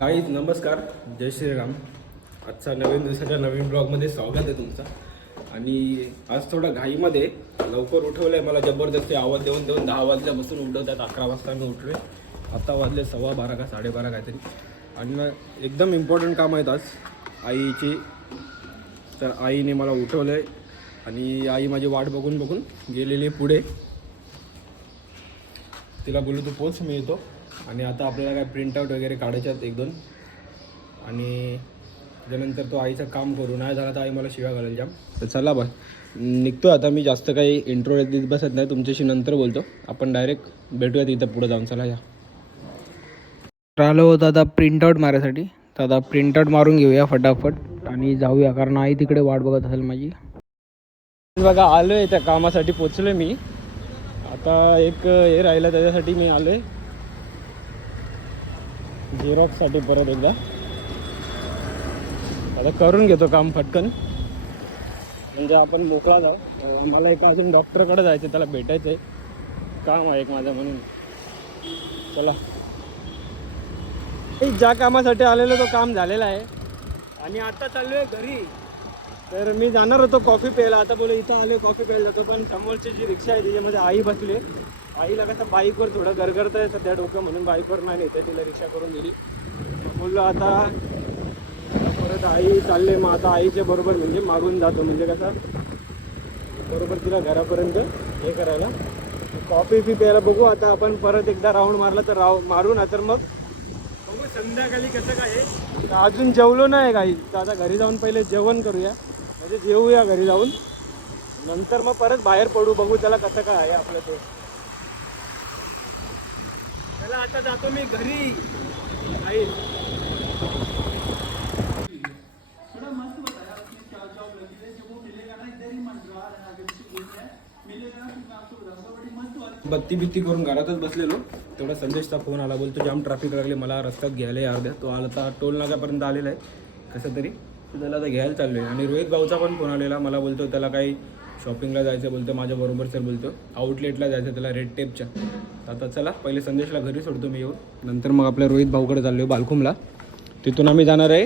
काही नमस्कार. जय श्रीराम. आजचा नवीन दिवसाच्या नवीन ब्लॉगमध्ये स्वागत आहे तुमचा. आणि आज थोडं घाईमध्ये लवकर उठवलं आहे मला जबरदस्ती आवाज देऊन देऊन दहा वाजल्यापासून उठवतात अकरा वाजता मी उठलो आता वाजले सव्वा बारा का साडेबारा काहीतरी. आणि एकदम इम्पॉर्टंट काम आहेत आज. आईची तर आईने मला उठवलं आहे आणि आई माझी वाट बघून बघून गेलेली पुढे. तिला बोलू तू पोच मी येतो. आणि आता आपल्याला काय प्रिंटआउट वगैरे काढायचे आहेत एक दोन आणि त्याच्यानंतर तो आईचं काम करू. नाही झाला तर आई मला शिव्या घालेल जाम. तर चला बस. निघतो आता मी जास्त काही इंट्रो देत बसत नाही. तुमच्याशी नंतर बोलतो. आपण डायरेक्ट भेटूया तिथं पुढे जाऊन. चला या. आलो होतं आता प्रिंटआउट मारायसाठी. तर आता प्रिंटआउट मारून घेऊया फटाफट. आणि जाऊया कारण आई तिकडे वाट बघत असेल माझी. बघा आलो आहे त्या कामासाठी पोचलो मी. आता एक हे राहिलं त्याच्यासाठी मी आलो आहे झेरॉक्ससाठी परत एकदा. आता करून घेतो काम पटकन. म्हणजे आपण मोकळा जाऊ. मला एका अजून डॉक्टरकडे जायचं आहे, त्याला भेटायचं आहे काम आहे एक माझं म्हणून. चला. ज्या कामासाठी आलेलं तो काम झालेला आहे. आणि आता चाललो आहे घरी. तर मी जाणार होतो कॉफी प्यायला. आता बोले इथं आले कॉफी प्यायला जातो. पण समोरची जी रिक्षा आहे त्याच्यामध्ये आई बसली आईला कसं बाईकवर थोडं गरगरत आहे सध्या डोकं म्हणून बाईकवर नाही नेते तिला रिक्षा करून दिली. बोललो आता परत आई चालले. मग आता आईच्या बरोबर म्हणजे मागून जातो. म्हणजे कसं? बरोबर तिला घरापर्यंत हे करायला. कॉफी पी प्यायला बघू. आता आपण परत एकदा राऊंड मारला तर राव मारू. ना तर मग बघू संध्याकाळी कसं काय अजून जेवलो नाही काही. तर आता घरी जाऊन पहिले जेवण करूया. म्हणजे जेवूया घरी जाऊन. नंतर मग परत बाहेर पडू बघू त्याला कसं काय आहे आपलं ते. त्याला आता जातो मी घरी. आई. बत्ती बित्ती करून घरातच बसलेलो. तेवढा संदेशचा फोन आला बोलतो जाम ट्रॅफिक लागले मला रस्त्यात घ्यायला अर्ध्या तो आला आता टोल नाक्यापर्यंत आलेला आहे. कसं तरी. तर त्याला आता घ्यायला चाललो आहे आणि रोहित भाऊचा पण फोन आलेला मला बोलतो त्याला काही शॉपिंगला जायचं बोलतो माझ्याबरोबर सर बोलतो. आउटलेटला जायचं त्याला रेड टेपच्या तर आता चला पहिले संदेशला घरी सोडतो मी येऊन. नंतर मग आपल्या रोहित भाऊकडे चाललो आहे बालकुमला तिथून आम्ही जाणार आहे.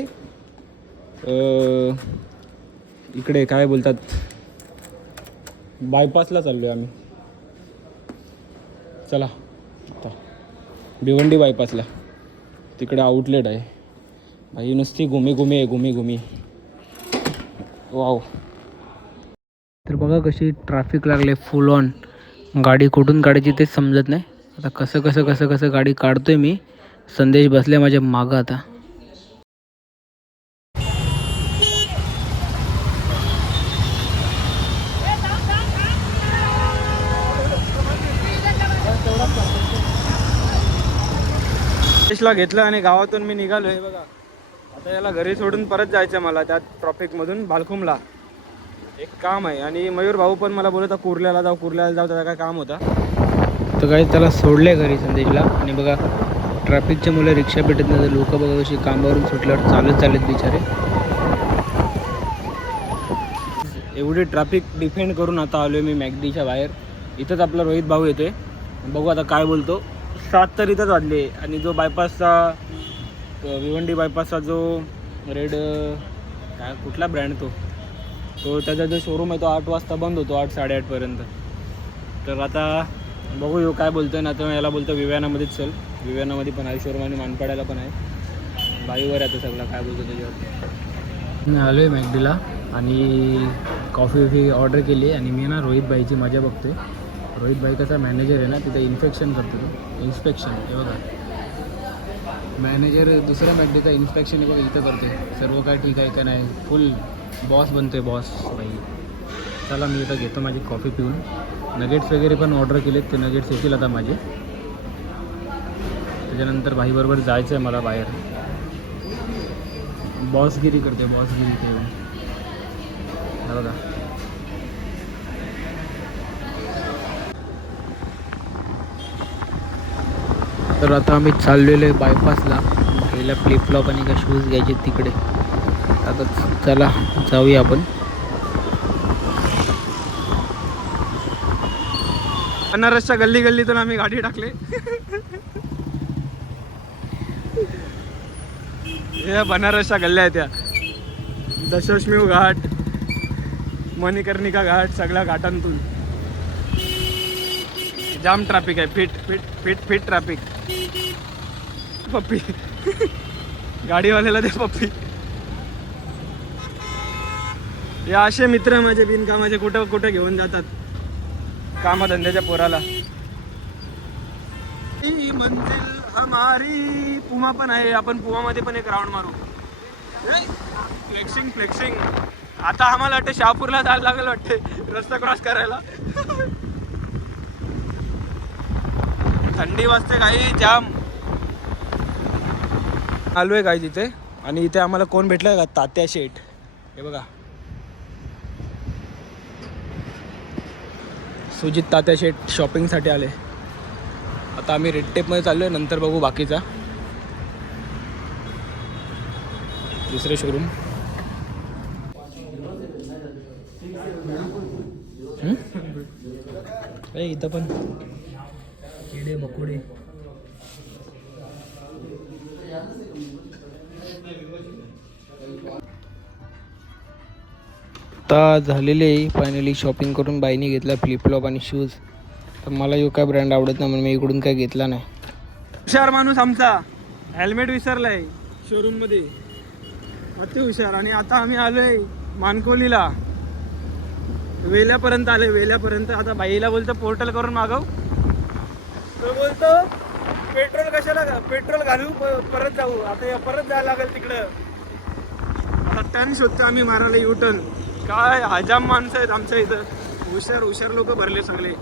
इकडे काय बोलतात? बायपासला चाललो आहे आम्ही. चला आता भिवंडी बायपासला तिकडे आउटलेट आहे. भाई नुसती घुमी घुमी आहे घुमी घुमी. वाव तर बघा कशी ट्रॅफिक लागले फुल ऑन गाडी कुठून काढायची तेच समजत नाही. आता कसं कसं कसं कसं गाडी काढतोय मी संदेश बसले माझ्या मागं आता. ला घेतलं आणि गावातून मी निघालो आहे बघा. आता याला घरी सोडून परत जायचं आहे मला त्या ट्रॉफिकमधून भालखुमला. एक काम आहे आणि मयूर भाऊ पण मला बोलत कुर्ल्याला जाऊ कुर्ल्याला जाऊ त्याचा काय काम होता. तर काही त्याला सोडले घरी संदेशला. आणि बघा ट्रॅफिकचे मुलं रिक्षा भेटत नाही लोक बघा कशी कामावरून सुटल्यावर चालत चालत बिचारे. एवढी ट्रॅफिक डिफेंड करून आता आलो आहे मी मॅगडीच्या बाहेर. इथंच आपला रोहित भाऊ येतोय. बघू आता काय बोलतो. सात तर इथंच वाजले आणि जो बायपासचा भिवंडी बायपासचा जो रेड काय कुठला ब्रँड तो? तो त्याचा जो शोरूम आहे तो आठ वाजता बंद होतो आठ साडेआठपर्यंत तर आता बघू येऊ काय बोलतो आहे ना तर याला बोलतो विव्यानामध्येच चल. विव्यानामध्ये पण आहे शोरूम आणि मानपाड्याला पण आहे. बाईवर आहे तो सगळा काय बोलतो त्याच्यावर. मी आलो आहे मॅगडीला आणि कॉफी वफी ऑर्डर केली आणि मी ना रोहित भाईची मजा बघते रोहित भाई कसा मॅनेजर आहे ना तिथे इन्फेक्शन करतो तो. इन्स्पेक्शन हे बघा. मॅनेजर दुसऱ्या मॅगडीचा इन्स्पेक्शन हे बघा इथं करते सर्व काय ठीक आहे का नाही? फुल बॉस बनतोय बॉस भाई. चला मी इथं घेतो माझी कॉफी पिऊन. नगेट्स वगैरे पण ऑर्डर केलेत ते नगेट्स येतील आता माझे. त्याच्यानंतर भाईबरोबर जायचं आहे मला बाहेर. बॉसगिरी करते बॉसगिरी ते. हे बघा. तर आता आम्ही चाललेलो आहे बायपासला पहिला फ्लिपफ्लॉप आणि का शूज घ्यायचे तिकडे. आता चला जाऊया आपण. अनारसच्या गल्ली गल्लीतून आम्ही गाडी टाकले. या बनारसच्या गल्ल्या आहेत त्या दशश्मीव घाट मणिकर्णिका घाट सगळ्या घाटांतून. जाम ट्रॅफिक आहे. Fit fit fit fit traffic पप्पी. गाडीवाल्याला दे पप्पी. हे असे मित्र माझे बिनकामाचे कुठं कुठं घेऊन जातात? कामधंद्याच्या पोराला. मंजिल हमारी. पुमा पण आहे. आपण पुमामध्ये पण एक राऊंड मारू. फ्लेक्सिंग फ्लेक्सिंग आता आम्हाला वाटतं शहापूरला जायला लागेल वाटते. रस्ता क्रॉस करायला. थंडी वाजते काही जाम. आहे काही तिथे. आणि इथे आम्हाला कोण भेटलं का? तात्या शेठ. हे बघा. सुजित तात्या शेठ शॉपिंगसाठी आले. आता आम्ही रेड टेपमध्ये चाललो आहे नंतर बघू बाकीचा. दुसरे शोरूम इथं पण. किडे मकोडे. आता झालेले फायनली शॉपिंग करून बाईने घेतला फ्लिपफ्लॉप आणि शूज तर मला यो काय ब्रँड आवडत नाही म्हणून मी इकडून काय घेतला नाही. हुशार माणूस आमचा. हेल्मेट विसरलाय. शोरूममध्ये. अति हुशार. आणि आता आम्ही आलोय मानकोलीला. वेल्यापर्यंत आलोय. वेल्यापर्यंत आता बाईला बोलतो पोर्टल करून मागव. तो बोलतो पेट्रोल कशाला पेट्रोल घालू परत जाऊ. आता या परत जायला लागेल तिकडं. आता टर्न शोधतो आम्ही मारायला यू टर्न काय हजाम माणसं आहेत आमच्या इथं. हुशार हुशार लोक भरले सगळे.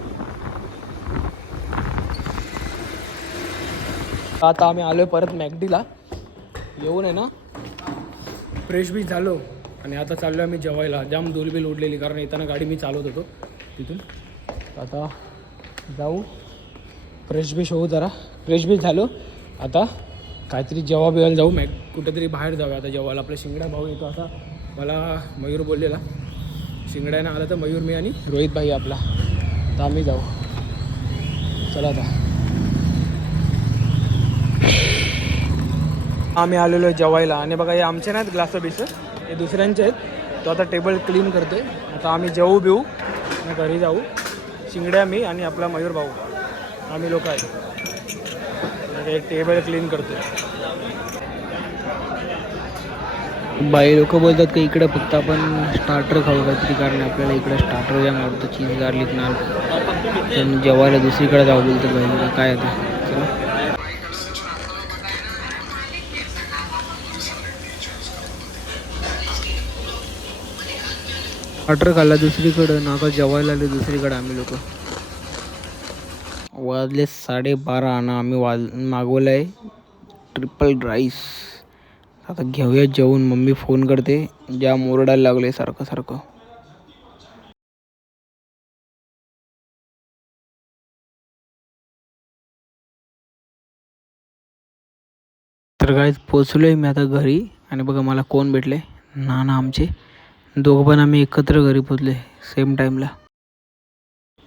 आता आम्ही आलोय परत मॅगडीला येऊन आहे ना? फ्रेश बी झालो. आणि आता चाललो आम्ही जेवायला. जाम बिल उडलेली कारण येताना गाडी मी चालवत होतो तिथून. आता जाऊ. फ्रेश बीश होऊ जरा. फ्रेश बीश झालो. आता काहीतरी जेव्हा बिवायला जाऊ मॅग कुठेतरी बाहेर जाऊया. आता जेवायला आपला शिंगडा भाऊ येतो आता मला मयूर बोललेला. शिंगड्यानं आला तर मयूर मी आणि रोहित भाई आपला. तर आम्ही जाऊ. चला आता. आम्ही आलेलो आहे जेवायला. आणि बघा हे आमचे नाहीत ग्लास बिसं. हे दुसऱ्यांचे आहेत. तो आता टेबल क्लीन करतोय. आता आम्ही जेवू बिवू आणि घरी जाऊ. शिंगड्या मी आणि आपला मयूर भाऊ. आम्ही लोक आहे. म्हणजे टेबल क्लीन करतोय. बाई लोक बोलतात की इकडे फक्त आपण स्टार्टर खाऊ काहीतरी कारण आपल्याला इकडे स्टार्टर जाम आवडतं चीज गार्लिक नान. पण जेवायला दुसरीकडे जाऊ बोलतात बाई काय आता? चला. खाल्ला दुसरीकडं नाका जेवायला आले दुसरीकडं आम्ही लोक. वाजले साडेबारा आणि आम्ही वाज मागवलं आहे ट्रिपल राईस आता घेऊया जेवून मम्मी फोन करते. ज्या ओरडायला लागले सारखं सारखं. तर गाईज पोचलो आहे मी आता घरी. आणि बघा मला कोण भेटले? नाना आमचे. दोघं पण आम्ही एकत्र घरी पोचले सेम टाईमला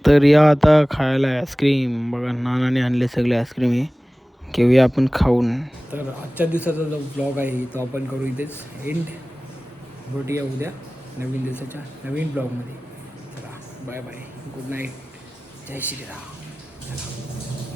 तर या आता खायला आईस्क्रीम. बघा नानाने आणले सगळे आईस्क्रीम हे. घेऊया आपण खाऊन. तर आजच्या दिवसाचा जो ब्लॉग आहे तो आपण करू इथेच एंड भेटूया उद्या नवीन दिवसाच्या नवीन ब्लॉगमध्ये चला बाय बाय गुड नाईट जय श्रीराम.